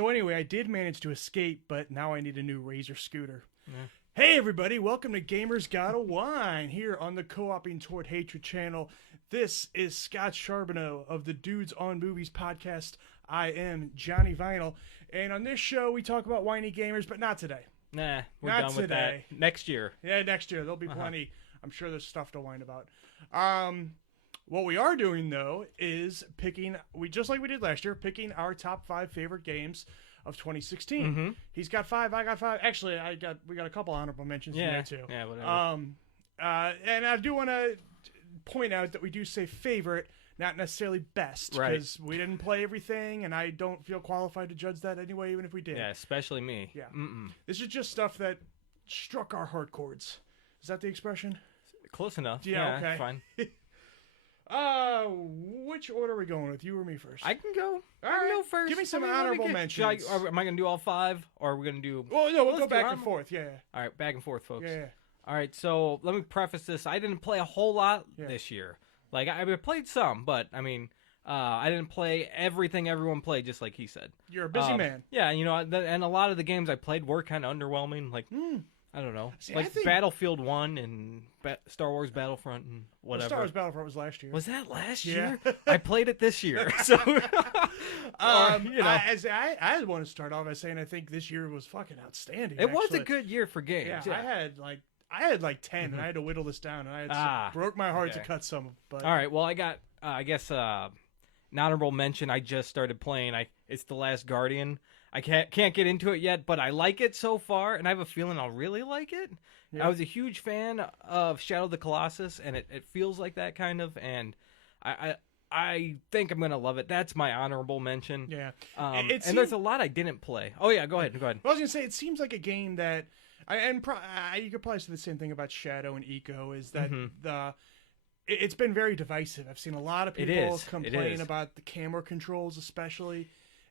So anyway, I did manage to escape, but now I need a new Razor scooter. Yeah. Hey everybody, welcome to Gamers Gotta Whine here on the Co-oping Toward Hatred channel. This is Scott Charboneau of the Dudes on Movies podcast. I am Johnny Vinyl, and on this show we talk about whiny gamers, but not today. Nah, we're not done with today. That. Next year. Yeah, next year. There'll be plenty. I'm sure there's stuff to whine about. What we are doing, though, is picking, just like we did last year, picking our top 5 favorite games of 2016. Mm-hmm. He's got 5, I got 5. Actually, we got a couple honorable mentions in there, too. Yeah, whatever. And I do want to point out that we do say favorite, not necessarily best, because we didn't play everything, and I don't feel qualified to judge that anyway, even if we did. Yeah, especially me. Yeah. This is just stuff that struck our heart chords. Is that the expression? Close enough. Yeah, okay. Fine. Which order are we going with? You or me first? I can go. All I can right. go first. Give me some honorable mentions. Am I going to do all 5, or are we going to do... Oh, no, we'll go back and forth. Yeah. All right, back and forth, folks. Yeah. All right, so let me preface this. I didn't play a whole lot this year. Like, I played some, but, I mean, I didn't play everything everyone played, just like he said. You're a busy man. Yeah, you know, and a lot of the games I played were kind of underwhelming. Like, I don't know. See, like Battlefield 1 and Star Wars Battlefront and whatever. Star Wars Battlefront was last year. Was that last year? I played it this year. So, you know. I want to start off by saying I think this year was fucking outstanding. It was a good year for games. Yeah, I had like 10, and I had to whittle this down, and broke my heart to cut some. But all right, well, I got, I guess, an honorable mention. I just started playing. It's The Last Guardian. I can't get into it yet, but I like it so far, and I have a feeling I'll really like it. Yeah. I was a huge fan of Shadow of the Colossus, and it feels like that kind of, and I think I'm going to love it. That's my honorable mention. Yeah. And there's a lot I didn't play. Oh, yeah, go ahead. Well, I was going to say, it seems like a game that, you could probably say the same thing about Shadow and Eco, is that it's been very divisive. I've seen a lot of people complain about the camera controls, especially.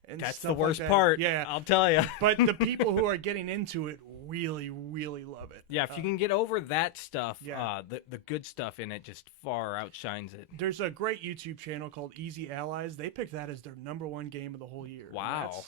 And that's the worst part. Yeah, I'll tell you. But the people who are getting into it really, really love it. Yeah, if you can get over that stuff, the good stuff in it just far outshines it. There's a great YouTube channel called Easy Allies. They picked that as their #1 game of the whole year. Wow.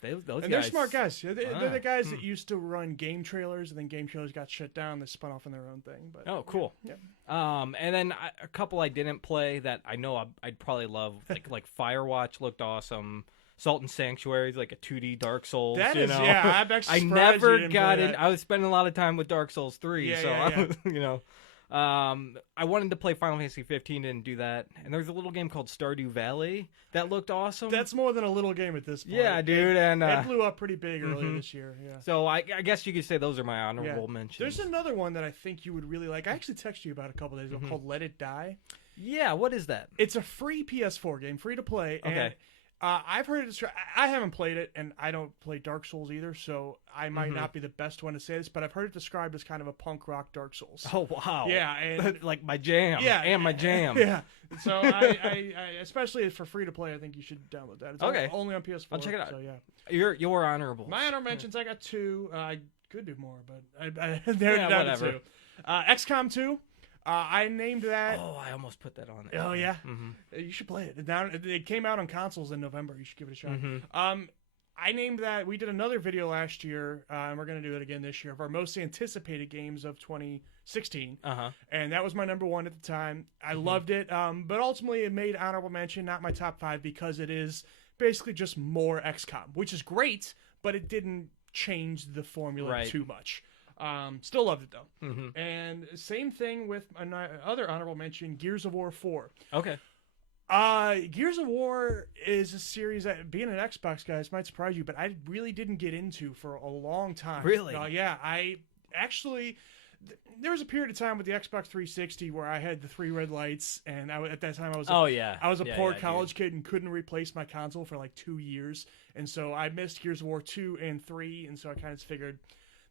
Those guys, they're smart guys. They're the guys that used to run game trailers, and then game trailers got shut down. They spun off on their own thing. But oh, cool. Yeah. And then a couple I didn't play that I know I'd probably love, like Firewatch looked awesome. Salt and Sanctuary is like a 2D Dark Souls. That is, know? yeah. I'm actually I surprised never you didn't got play in. that. I was spending a lot of time with Dark Souls 3, I was, you know. I wanted to play Final Fantasy 15, didn't do that. And there's a little game called Stardew Valley that looked awesome. That's more than a little game at this point. Yeah, dude. It blew up pretty big earlier this year. Yeah. So I guess you could say those are my honorable mentions. There's another one that I think you would really like. I actually texted you about a couple days ago called Let It Die. Yeah, what is that? It's a free PS4 game, free to play. Okay. And, I've heard it described. I haven't played it, and I don't play Dark Souls either, so I might not be the best one to say this, but I've heard it described as kind of a punk rock Dark Souls. Oh, wow. Yeah. And, like my jam. Yeah. And my jam. Yeah. So, I especially for free to play, I think you should download that. It's only on PS4. I'll check it out. So, yeah. You're honorable. My honorable mentions, I got 2. I could do more, but I narrowed it down to 2. XCOM 2. I named that. Oh, I almost put that on there. Oh, yeah? You should play it. It came out on consoles in November. You should give it a shot. I named that. We did another video last year, and we're going to do it again this year, of our most anticipated games of 2016. And that was my #1 at the time. I loved it, but ultimately it made honorable mention, not my top 5, because it is basically just more XCOM, which is great, but it didn't change the formula too much. Still loved it though. And same thing with another honorable mention, Gears of War 4. Okay. Gears of War is a series that, being an Xbox guy, this might surprise you, but I really didn't get into for a long time. Really? Yeah. I actually, there was a period of time with the Xbox 360 where I had the 3 red lights, and at that time I was a poor college kid and couldn't replace my console for like 2 years, and so I missed Gears of War 2 and 3, and so I kind of figured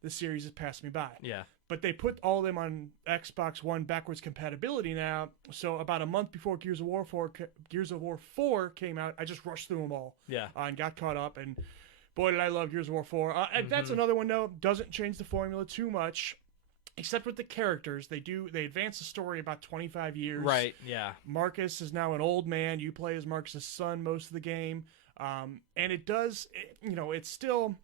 the series has passed me by. Yeah. But they put all of them on Xbox One backwards compatibility now. So about a month before Gears of War 4 came out, I just rushed through them all. Yeah. And got caught up. And boy, did I love Gears of War 4. That's another one, though. Doesn't change the formula too much. Except with the characters. They advance the story about 25 years. Right, yeah. Marcus is now an old man. You play as Marcus's son most of the game. And it does, it's still,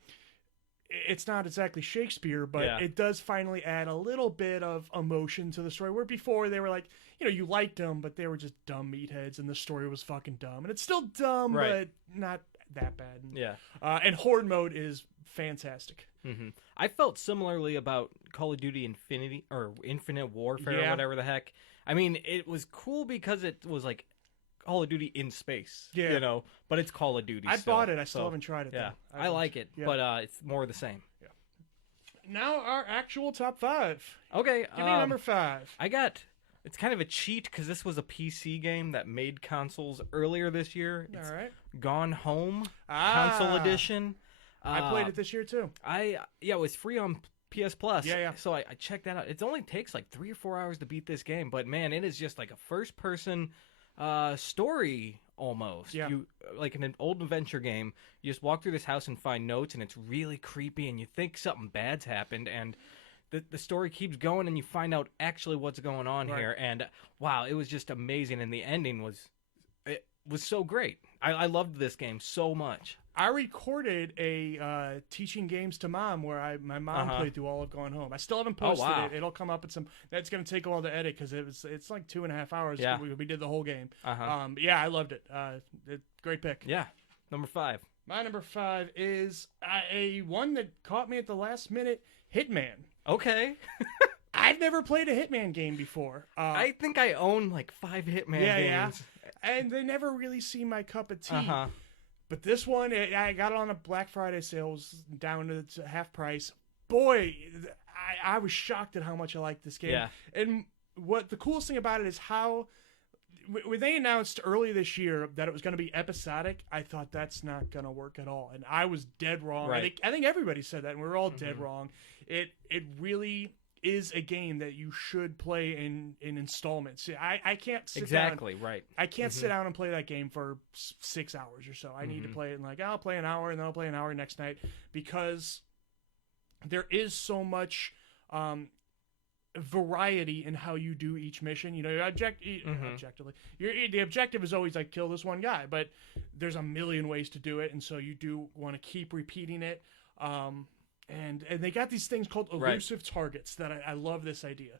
it's not exactly Shakespeare, but it does finally add a little bit of emotion to the story, where before they were like, you liked them, but they were just dumb meatheads, and the story was fucking dumb. And it's still dumb, but not that bad. And Horde mode is fantastic. Mm-hmm. I felt similarly about Call of Duty Infinite Warfare, or whatever the heck. I mean, it was cool because it was like Call of Duty in space, but it's Call of Duty. I bought it. I still haven't tried it. Yeah, I like it, but it's more of the same. Yeah. Now our actual top 5. Okay, give me number 5. It's kind of a cheat because this was a PC game that made consoles earlier this year. It's all right. Gone Home console edition. I played it this year too. It was free on PS Plus. Yeah. So I checked that out. It only takes like 3 or 4 hours to beat this game, but man, it is just like a first-person story almost. Yeah. You like in an old adventure game, you just walk through this house and find notes, and it's really creepy, and you think something bad's happened, and the story keeps going, and you find out actually what's going on here, and wow, it was just amazing, and the ending was so great. I loved this game so much. I recorded a teaching games to mom where my mom played through all of Gone Home. I still haven't posted it. It'll come up at some. That's going to take a while to edit because it's like 2.5 hours. Yeah. We did the whole game. Yeah, I loved it. Great pick. Yeah. Number 5. My number 5 is a one that caught me at the last minute. Hitman. Okay. I've never played a Hitman game before. I think I own like 5 Hitman games. And they never really seem my cup of tea. But this one, I got it on a Black Friday sale. It was down to half price. Boy, I was shocked at how much I liked this game. Yeah. And what the coolest thing about it is how, when they announced early this year that it was going to be episodic, I thought that's not going to work at all. And I was dead wrong. Right. I think everybody said that, and we were all dead wrong. It really is a game that you should play in installments. I can't sit down. Right. I can't sit down and play that game for 6 hours or so. I need to play it in I'll play an hour, and then I'll play an hour next night, because there is so much variety in how you do each mission. Objectively, the objective is always like kill this one guy, but there's a million ways to do it, and so you do want to keep repeating it. And they got these things called elusive targets that I love this idea.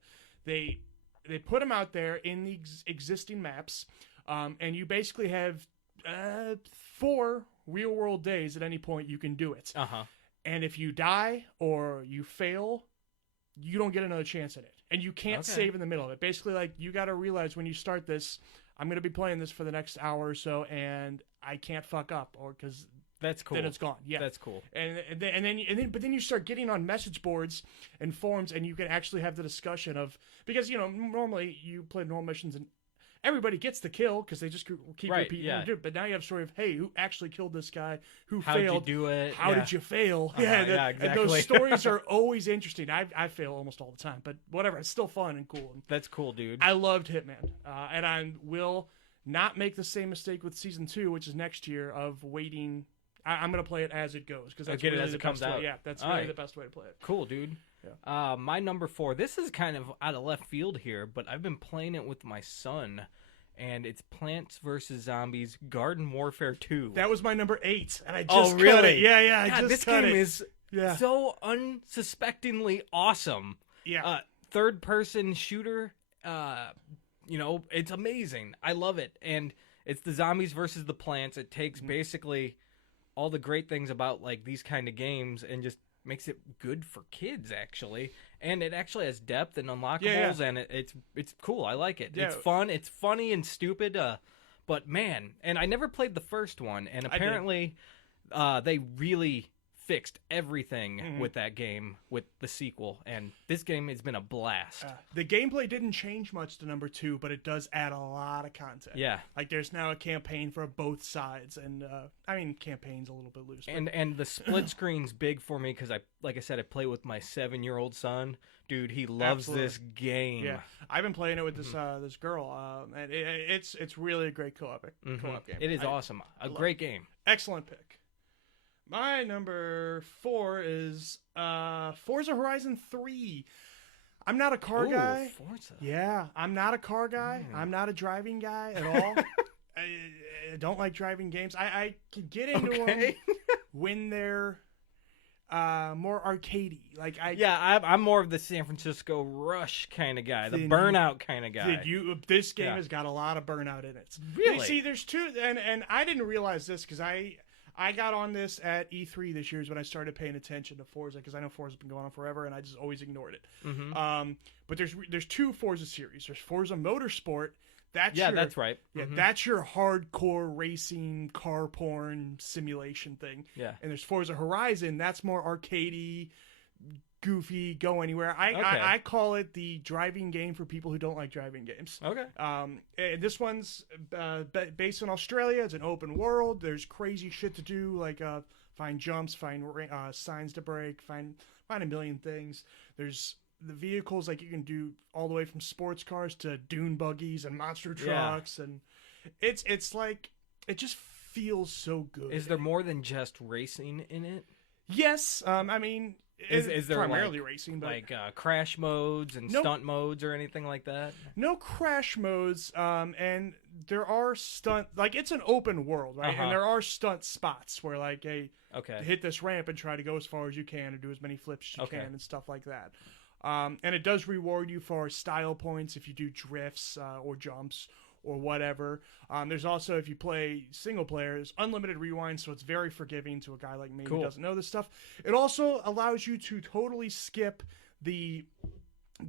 They put them out there in the existing maps, and you basically have 4 real world days at any point you can do it. And if you die or you fail, you don't get another chance at it, and you can't save in the middle of it. Basically, like, you got to realize when you start this, I'm going to be playing this for the next hour or so, and I can't fuck up, or because that's cool. Then it's gone. Yeah, that's cool. But then you start getting on message boards and forums, and you can actually have the discussion of, because normally you play normal missions and everybody gets the kill because they just keep repeating it. But now you have a story of, hey, who actually killed this guy? Who failed? How did you do it? How did you fail? Exactly. And those stories are always interesting. I fail almost all the time, but whatever, it's still fun and cool. That's cool, dude. I loved Hitman, and I will not make the same mistake with season 2, which is next year, of waiting. I'm going to play it as it goes, because that's really the best way. Yeah, that's really the best way to play it. Cool, dude. Yeah. My number 4, this is kind of out of left field here, but I've been playing it with my son, and it's Plants vs. Zombies Garden Warfare 2. That was my number 8, and I just cut it. Yeah, I just this cut game it. is so unsuspectingly awesome. Yeah. Third-person shooter, it's amazing. I love it, and it's the zombies versus the plants. It takes basically all the great things about like these kind of games and just makes it good for kids, actually. And it actually has depth and unlockables, and it's cool. I like it. It's fun. It's funny and stupid. But man, and I never played the first one, and apparently they really fixed everything with that game with the sequel, and this game has been a blast. The gameplay didn't change much to number 2, but it does add a lot of content. Yeah, like there's now a campaign for both sides, and I mean, campaign's a little bit loose. But... And the split screen's big for me because I play with my 7-year-old son. Dude, he loves this game. Yeah, I've been playing it with this this girl, and it's really a great co-op game. It is awesome. A great game. Excellent pick. My number 4 is Forza Horizon 3. I'm not a car guy. Forza. Yeah, I'm not a car guy. I'm not a driving guy at all. I don't like driving games. I can get into them when they're more arcadey. Like I'm more of the San Francisco Rush kind of guy, the Burnout kind of guy. This game has got a lot of Burnout in it. Really? See, there's two, and I didn't realize this because I got on this at E3 this year is when I started paying attention to Forza, because I know Forza's been going on forever and I just always ignored it. Mm-hmm. But there's two Forza series. There's Forza Motorsport. That's right. Yeah, mm-hmm. That's your hardcore racing car porn simulation thing. Yeah. And there's Forza Horizon. That's more arcadey, goofy, go anywhere. I call it the driving game for people who don't like driving games. Okay. And this one's based in Australia. It's an open world. There's crazy shit to do, like find jumps, find signs to break, find a million things. There's the vehicles, like you can do all the way from sports cars to dune buggies and monster trucks, and it's like it just feels so good. Is there more than just racing in it? Yes. I mean, is there primarily racing, but like crash modes and stunt modes or anything like that? No crash modes. And there are stunt, like it's an open world, right? Uh-huh. And there are stunt spots where like, hey, okay, hit this ramp and try to go as far as you can and do as many flips as you can and stuff like that. And it does reward you for style points if you do drifts or jumps or whatever. There's also, if you play single player, there's unlimited rewind, so it's very forgiving to a guy like me who doesn't know this stuff. It also allows you to totally skip the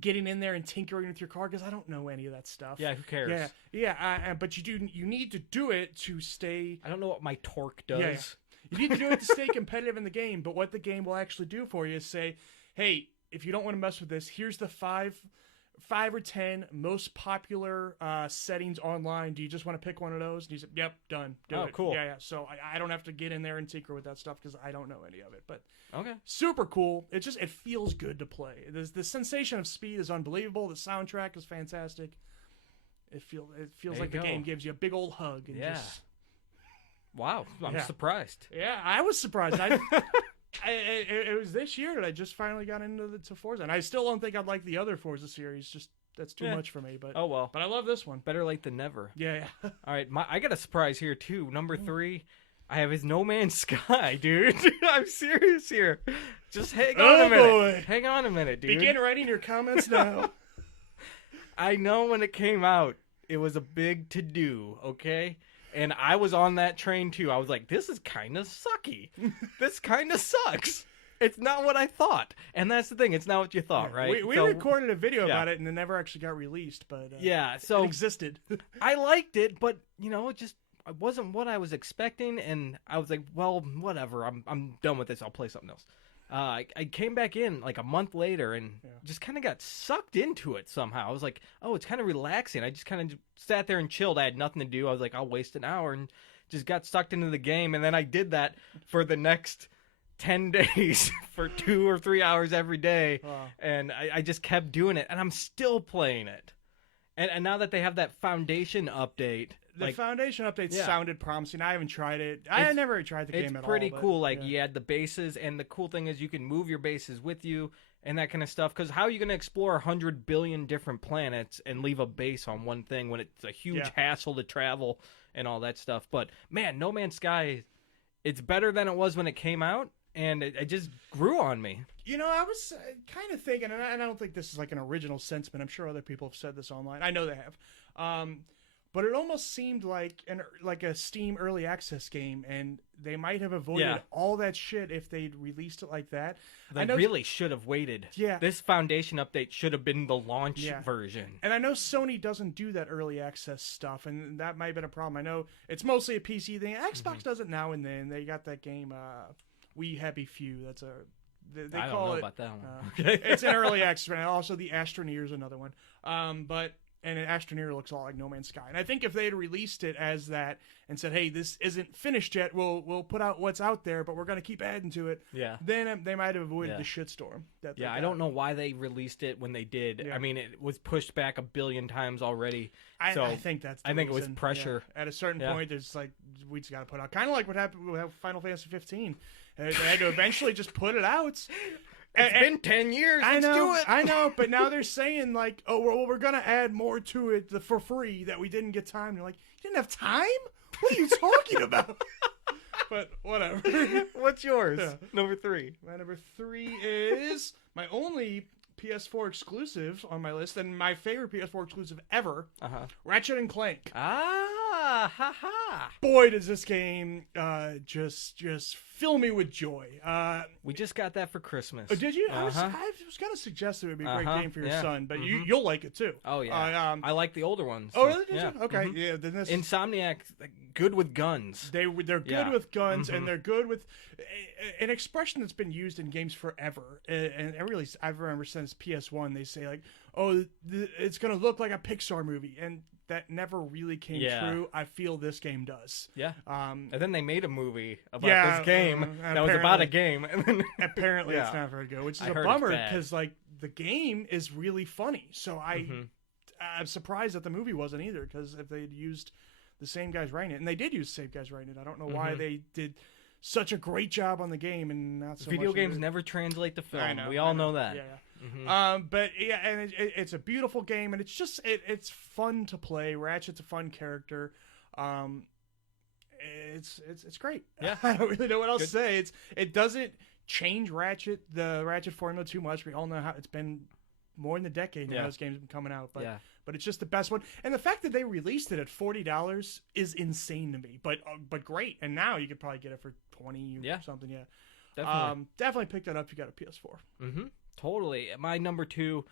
getting in there and tinkering with your car, because I don't know any of that stuff. Yeah, who cares? But you need to do it to stay. I don't know what my torque does. Yeah. You need to do it to stay competitive in the game, but what the game will actually do for you is say, hey, if you don't want to mess with this, here's the five or 10 most popular settings online. Do you just want to pick one of those? And he said, yep, done. Do it. Cool. Yeah. So I don't have to get in there and tinker with that stuff because I don't know any of it. But okay, super cool. It feels good to play. The sensation of speed is unbelievable. The soundtrack is fantastic. It feels like the game gives you a big old hug. And wow, I'm surprised. Yeah, I was surprised. It was this year that I just finally got into Forza, and I still don't think I'd like the other Forza series. Just that's too much for me. But oh well. But I love this one. Better late than never. Yeah. All right, I got a surprise here too. Number 3, I have his No Man's Sky, dude. I'm serious here. Just hang on a minute. Boy. Hang on a minute, dude. Begin writing your comments now. I know when it came out, it was a big to-do, okay? And I was on that train too. I was like, this is kind of sucky. This kind of sucks. It's not what I thought. And that's the thing. It's not what you thought, right? We recorded a video about it, and it never actually got released. But so it existed. I liked it, but, it just wasn't what I was expecting. And I was like, well, whatever. I'm done with this. I'll play something else. I came back in like a month later and just kind of got sucked into it somehow. I was like, oh, it's kind of relaxing. I just kind of sat there and chilled. I had nothing to do. I was like, I'll waste an hour, and just got sucked into the game. And then I did that for the next 10 days for 2 or 3 hours every day. And I just kept doing it, and I'm still playing it. And now that they have that Foundation update, the Foundation update sounded promising. I haven't tried it. I never tried the game at all. It's pretty cool. Like, you add the bases, and the cool thing is you can move your bases with you and that kind of stuff. Because how are you going to explore 100 billion different planets and leave a base on one thing when it's a huge hassle to travel and all that stuff? But, man, No Man's Sky, it's better than it was when it came out, and it just grew on me. I was kind of thinking, and I don't think this is like an original sentiment. I'm sure other people have said this online. I know they have. But it almost seemed like a Steam early access game, and they might have avoided all that shit if they'd released it like that. They really should have waited. Yeah. This Foundation update should have been the launch version. And I know Sony doesn't do that early access stuff, and that might have been a problem. I know it's mostly a PC thing. Xbox does it now and then. They got that game, We Happy Few. That's they I call don't know it, about that one. It's an early access. And also, the Astroneer is another one. And an Astroneer looks a lot like No Man's Sky. And I think if they had released it as that and said, hey, this isn't finished yet, we'll put out what's out there, but we're going to keep adding to it, then they might have avoided the shitstorm. I don't know why they released it when they did. Yeah. I mean, it was pushed back 1 billion times already. I think that's the reason. It was pressure. Yeah. At a certain point, there's like, we just got to put out. Kind of like what happened with Final Fantasy 15. They had to eventually just put it out. It's been 10 years. Let's do it. I know, but now they're saying like, oh, well, we're gonna add more to it for free that we didn't get time. You're like, you didn't have time? What are you talking about? But whatever. What's yours? Yeah. Number 3. My number 3 is my only PS4 exclusive on my list, and my favorite PS4 exclusive ever, Ratchet and Clank. Ah, ha ha! Boy, does this game just fill me with joy. We just got that for Christmas. Oh, did you? I was going to suggest it would be a great game for your son, but you'll like it too. Oh yeah, I like the older ones. Oh really? Did you? Okay, yeah. Then this Insomniac, good with guns. They're good with guns, and they're good with an expression that's been used in games forever. And I remember since PS1, they say like, "Oh, it's going to look like a Pixar movie," and that never really came true. I feel this game does. Yeah. And then they made a movie about this game that was about a game. Apparently, it's not very good, which is a bummer because like the game is really funny. So I'm surprised that the movie wasn't either, because if they'd used the same guys writing it, and they did use the same guys writing it, I don't know why they did such a great job on the game and not so Video much games never translate to film. I know, we all know that. Yeah. But yeah, and it's a beautiful game, and it's just it's fun to play. Ratchet's a fun character. It's great. Yeah. I don't really know what else to say. It doesn't change the Ratchet formula too much. We all know how it's been more than a decade now. This game's been coming out, but it's just the best one. And the fact that they released it at $40 is insane to me. But great. And now you could probably get it for $20 or something. Yeah. Definitely pick that up if you got a PS4. Totally. My number 2.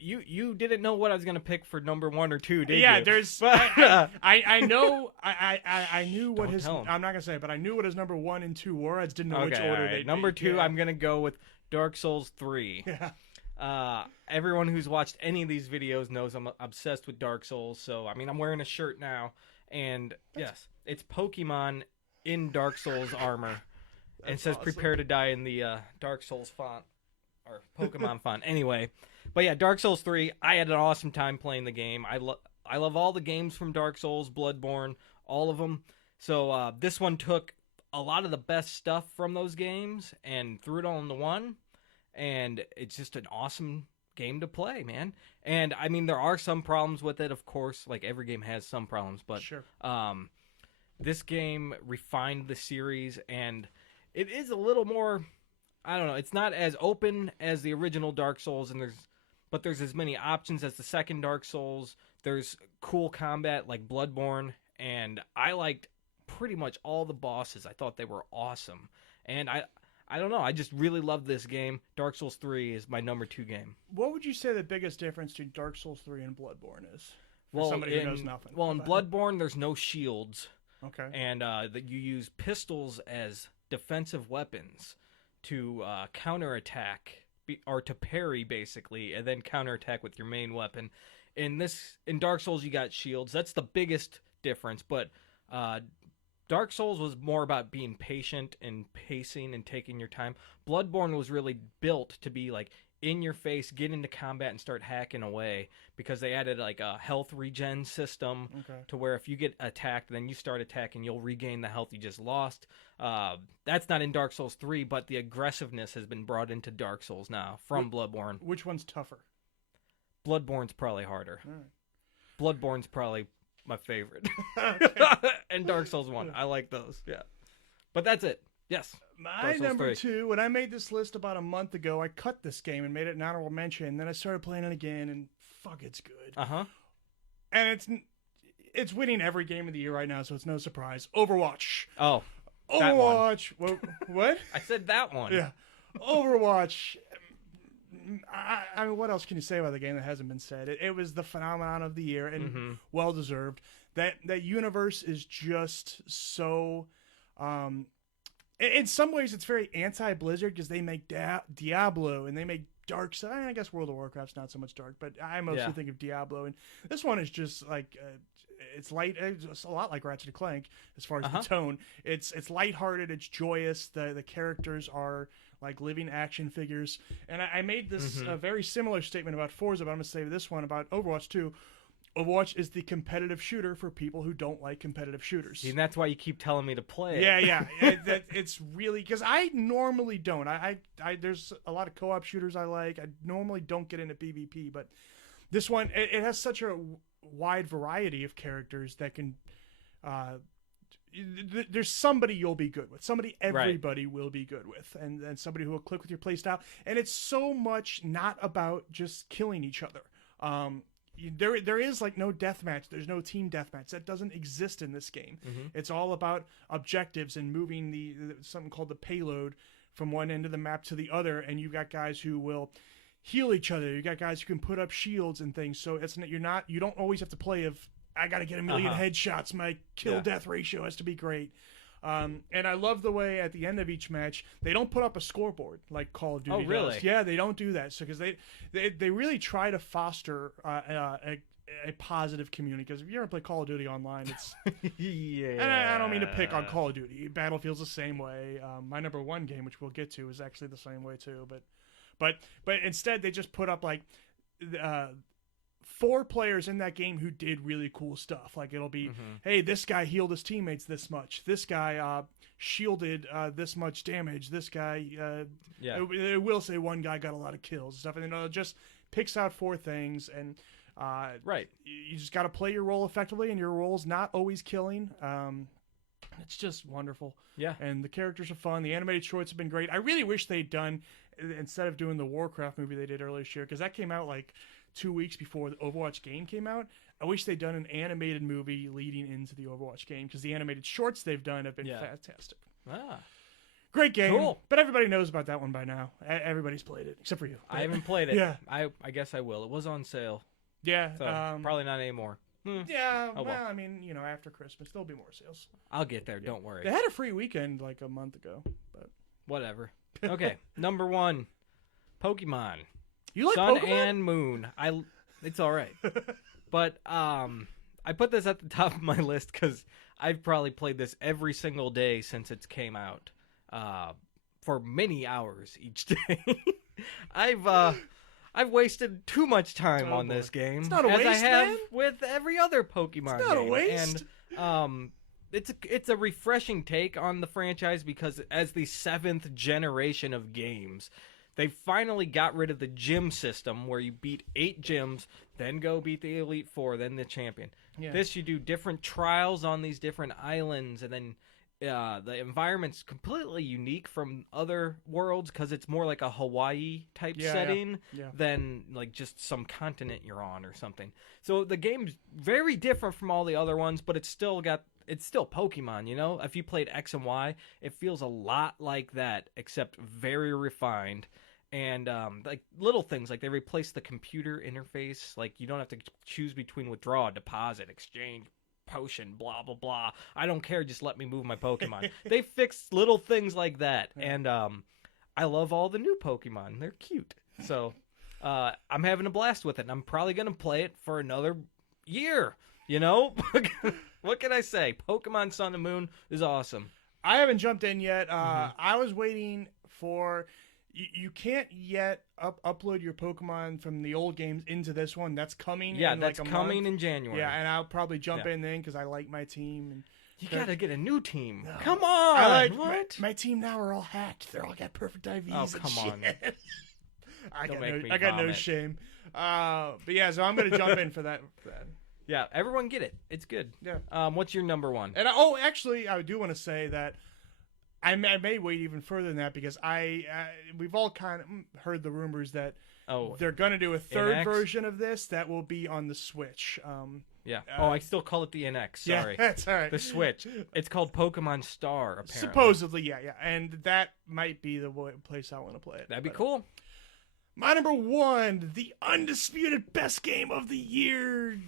You didn't know what I was gonna pick for number 1 or 2, did you? Yeah, there's. I know. I knew what his. I'm not gonna say it, but I knew what his number 1 and 2 were. I just didn't know which order they. Number 2, I'm gonna go with Dark Souls 3. Yeah. Everyone who's watched any of these videos knows I'm obsessed with Dark Souls. So I mean, I'm wearing a shirt now, and yes, it's Pokemon in Dark Souls armor, and it says awesome. "Prepare to die" in the Dark Souls font or Pokemon font. Anyway. But yeah, Dark Souls 3, I had an awesome time playing the game. I love all the games from Dark Souls, Bloodborne, all of them. So this one took a lot of the best stuff from those games and threw it all into one. And it's just an awesome game to play, man. And I mean, there are some problems with it, of course. Like every game has some problems. But sure. This game refined the series, and it is a little more, I don't know, it's not as open as the original Dark Souls, and but there's as many options as the second Dark Souls. There's cool combat like Bloodborne, and I liked pretty much all the bosses. I thought they were awesome. And I don't know, I just really love this game. Dark Souls 3 is my number 2 game. What would you say the biggest difference between Dark Souls 3 and Bloodborne is? For somebody who knows nothing. Well, in Bloodborne, there's no shields. Okay. And that you use pistols as defensive weapons to counterattack or to parry, basically, and then counterattack with your main weapon. In Dark Souls, you got shields. That's the biggest difference. But Dark Souls was more about being patient and pacing and taking your time. Bloodborne was really built to be like in your face, get into combat and start hacking away, because they added like a health regen system to where if you get attacked, then you start attacking, you'll regain the health you just lost. That's not in Dark Souls 3, but the aggressiveness has been brought into Dark Souls now from Bloodborne. Which one's tougher? Bloodborne's probably harder. All right. Bloodborne's probably my favorite. And Dark Souls 1. I like those. Yeah. But that's it. Yes. My number 2, when I made this list about a month ago, I cut this game and made it an honorable mention, and then I started playing it again, and fuck, it's good. And it's winning every game of the year right now, so it's no surprise. Overwatch. Oh. Overwatch. What? I said that one. Yeah. Overwatch. I mean, what else can you say about the game that hasn't been said? It was the phenomenon of the year, and well deserved. That universe is just so. In some ways, it's very anti-Blizzard because they make Diablo and they make dark stuff. I guess World of Warcraft's not so much dark, but I mostly think of Diablo. And this one is just like it's light. It's a lot like Ratchet and Clank as far as the tone. It's lighthearted. It's joyous. The characters are like living action figures. And I made this a very similar statement about Forza, but I'm going to say this one about Overwatch 2. Overwatch is the competitive shooter for people who don't like competitive shooters. And that's why you keep telling me to play it. Yeah. It's really because I normally don't. I there's a lot of co-op shooters I like. I normally don't get into PvP, but this one it has such a wide variety of characters that can. There's somebody you'll be good with, somebody everybody will be good with, and somebody who will click with your playstyle. And it's so much not about just killing each other. There is like no deathmatch. There's no team deathmatch. That doesn't exist in this game. It's all about objectives and moving the something called the payload from one end of the map to the other. And you've got guys who will heal each other. You got guys who can put up shields and things. So you don't always have to play of I got to get a million headshots. My kill death ratio has to be great. And I love the way at the end of each match they don't put up a scoreboard like Call of Duty does. Really? Yeah, they don't do that. So because they really try to foster a positive community. Because if you ever play Call of Duty online, it's yeah. And I don't mean to pick on Call of Duty. Battlefield's the same way. My number one game, which we'll get to, is actually the same way too. But instead they just put up like 4 players in that game who did really cool stuff. Like it'll be, hey, this guy healed his teammates this much. This guy shielded this much damage. This guy, it will say one guy got a lot of kills and stuff. And it just picks out 4 things. And you just got to play your role effectively. And your role's not always killing. It's just wonderful. Yeah. And the characters are fun. The animated shorts have been great. I really wish they'd done, instead of doing the Warcraft movie they did earlier this year, because that came out like 2 weeks before the Overwatch game came out. I wish they'd done an animated movie leading into the Overwatch game, because the animated shorts they've done have been fantastic. Great game. Cool. But everybody knows about that one by now. Everybody's played it, except for you. I haven't played it. Yeah. I guess I will. It was on sale. Yeah. So probably not anymore. Yeah. Oh, well. I mean, after Christmas, there'll be more sales. I'll get there. Don't worry. They had a free weekend like a month ago. But whatever. Okay. Number 1, Pokemon. You like Sun Pokemon? and Moon. It's all right. But I put this at the top of my list because I've probably played this every single day since it came out, for many hours each day. I've wasted too much time on this game. It's not a waste, as I have man. with every other Pokemon It's not game. a waste. And it's a refreshing take on the franchise because as the 7th generation of games, they finally got rid of the gym system where you beat 8 gyms, then go beat the Elite Four, then the champion. Yeah. This, you do different trials on these different islands, and then the environment's completely unique from other worlds because it's more like a Hawaii type setting than like just some continent you're on or something. So the game's very different from all the other ones, but it's still Pokemon, If you played X and Y, it feels a lot like that, except very refined. And like little things, like they replaced the computer interface. Like you don't have to choose between withdraw, deposit, exchange, potion, blah, blah, blah. I don't care. Just let me move my Pokemon. They fixed little things like that. And I love all the new Pokemon. They're cute. So I'm having a blast with it. And I'm probably going to play it for another year. What can I say? Pokemon Sun and Moon is awesome. I haven't jumped in yet. I was waiting for... You can't yet upload your Pokemon from the old games into this one. That's coming. Yeah, in that's like a coming month. in January. Yeah, and I'll probably jump in then because I like my team. And you gotta get a new team. No. Come on. I like what? My team now are all hacked. They're all got perfect IVs. Oh, and come shit. on. I got no shame. But yeah, so I'm gonna jump in for that. Yeah, everyone get it. It's good. Yeah. What's your number 1? And actually, I do want to say that. I may wait even further than that because we've all kind of heard the rumors that they're going to do a third version of this that will be on the Switch. I still call it the NX. Sorry. Yeah, that's all right. The Switch. It's called Pokemon Star, apparently. Supposedly, yeah. And that might be the place I want to play it. That'd be cool. My number 1, the undisputed best game of the year,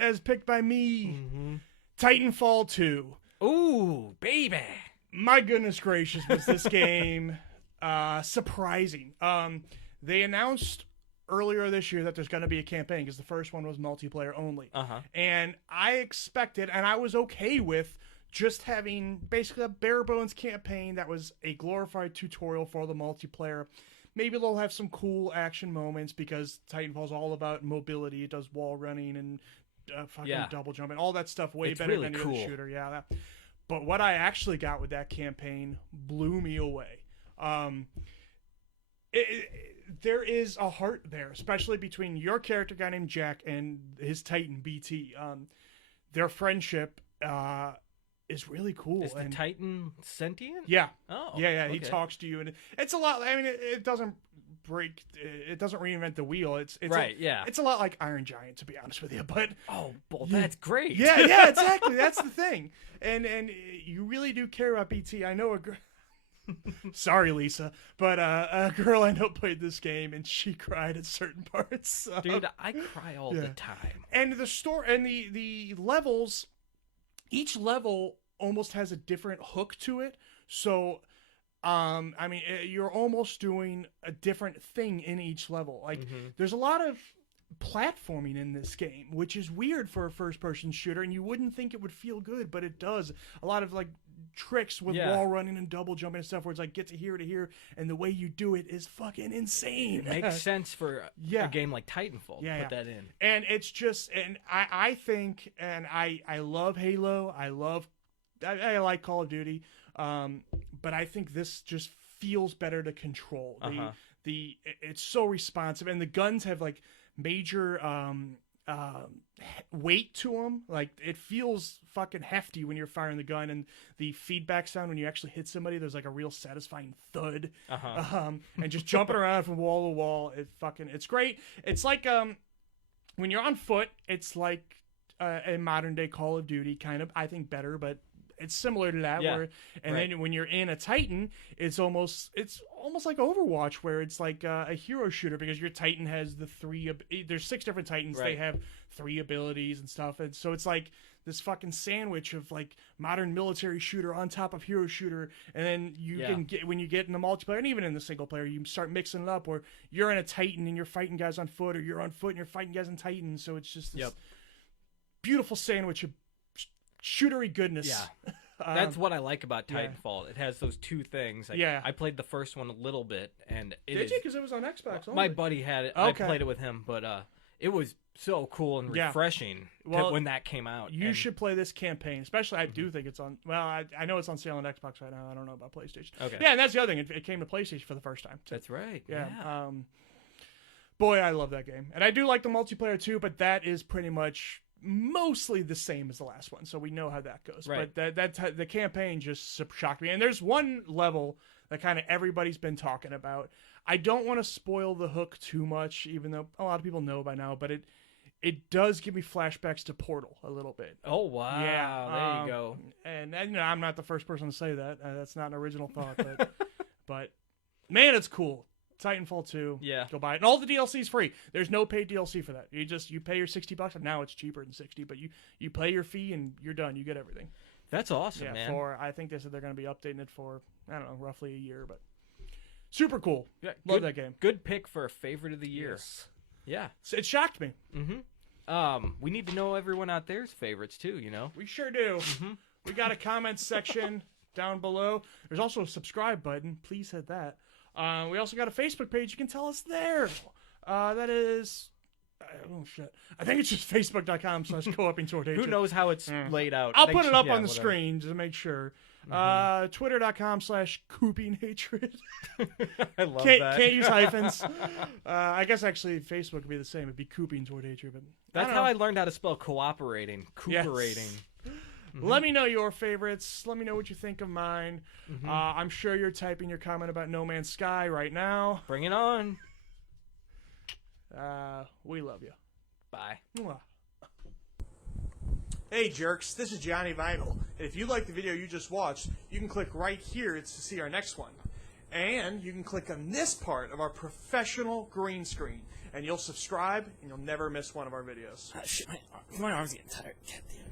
as picked by me, Titanfall 2. Ooh, baby. My goodness gracious, was this game surprising. They announced earlier this year that there's going to be a campaign because the first one was multiplayer only. And I expected, and I was okay with, just having basically a bare bones campaign that was a glorified tutorial for the multiplayer. Maybe they'll have some cool action moments because Titanfall's all about mobility. It does wall running and fucking double jumping, all that stuff way It's better really than any cool. other shooter. Yeah. But what I actually got with that campaign blew me away. There is a heart there, especially between your character guy named Jack and his Titan BT. Their friendship is really cool. Is the Titan sentient? Yeah. Oh. Yeah. Okay. He talks to you, and it's a lot. I mean, it doesn't reinvent the wheel. It's right. It's a lot like Iron Giant, to be honest with you. But that's great. Yeah, exactly. That's the thing. And you really do care about BT. I know sorry, Lisa, but a girl I know played this game and she cried at certain parts. Dude, I cry all the time. And the story and the levels, each level almost has a different hook to it. So, I mean, you're almost doing a different thing in each level. Like, there's a lot of platforming in this game, which is weird for a first-person shooter, and you wouldn't think it would feel good, but it does. A lot of, like, tricks with wall running and double jumping and stuff where it's like get to here, and the way you do it is fucking insane. It makes sense for a game like Titanfall to put that in. And it's just, and I think, and I love Halo, I like Call of Duty, but I think this just feels better to control. It's so responsive, and the guns have like major weight to them. Like, it feels fucking hefty when you're firing the gun, and the feedback sound when you actually hit somebody, there's like a real satisfying thud. And just jumping around from wall to wall, it's great. It's like when you're on foot, it's like a modern day Call of Duty, kind of, I think better, but it's similar to that. Then when you're in a Titan, it's almost like Overwatch, where it's like a hero shooter, because your Titan has there's 6 different Titans. They have 3 abilities and stuff, and so it's like this fucking sandwich of like modern military shooter on top of hero shooter. And then you can get, when you get in the multiplayer and even in the single player, you start mixing it up where you're in a Titan and you're fighting guys on foot, or you're on foot and you're fighting guys on Titan. So it's just this beautiful sandwich of shootery goodness. That's what I like about Titanfall. It has those two things. Like, I played the first one a little bit, and did you? Because it was on Xbox only. My buddy had it. I played it with him, but it was so cool and refreshing when that came out. You should play this campaign, especially. I do think it's on. Well, I know it's on sale on Xbox right now. I don't know about PlayStation. Okay. Yeah, and that's the other thing. It came to PlayStation for the first time. That's right. Yeah. Boy, I love that game, and I do like the multiplayer too. But that is pretty much mostly the same as the last one, so we know how that goes. Right. But the campaign just shocked me. And there's one level that kind of everybody's been talking about. I don't want to spoil the hook too much, even though a lot of people know by now, but it does give me flashbacks to Portal a little bit. Oh, wow. Yeah, there you go. And you know, I'm not the first person to say that. That's not an original thought, but man, it's cool. Titanfall 2. Yeah. Go buy it. And all the DLC's free. There's no paid DLC for that. You pay your $60, and now it's cheaper than 60, but you pay your fee and you're done. You get everything. That's awesome, man. I think they said they're going to be updating it for, I don't know, roughly a year, but super cool. Yeah, Love that game. Good pick for a favorite of the year. Yes. Yeah. So it shocked me. We need to know everyone out there's favorites too, you know? We sure do. We got a comments section down below. There's also a subscribe button. Please hit that. We also got a Facebook page. You can tell us there. That is... Oh, shit. I think it's just facebook.com/co-oping toward hatred. Who knows how it's laid out. I'll put it up on the screen to make sure. Twitter.com/cooping hatred. I love that. Can't use hyphens. I guess actually Facebook would be the same. It'd be cooping toward hatred. But that's how I learned how to spell cooperating. Cooperating. Yes. Let me know your favorites. Let me know what you think of mine. I'm sure you're typing your comment about No Man's Sky right now. Bring it on. We love you. Bye. Hey jerks, this is Johnny Vinyl. And if you like the video you just watched, you can click right here to see our next one. And you can click on this part of our professional green screen. And you'll subscribe, and you'll never miss one of our videos. Shit, my arm's getting tired. God damn it.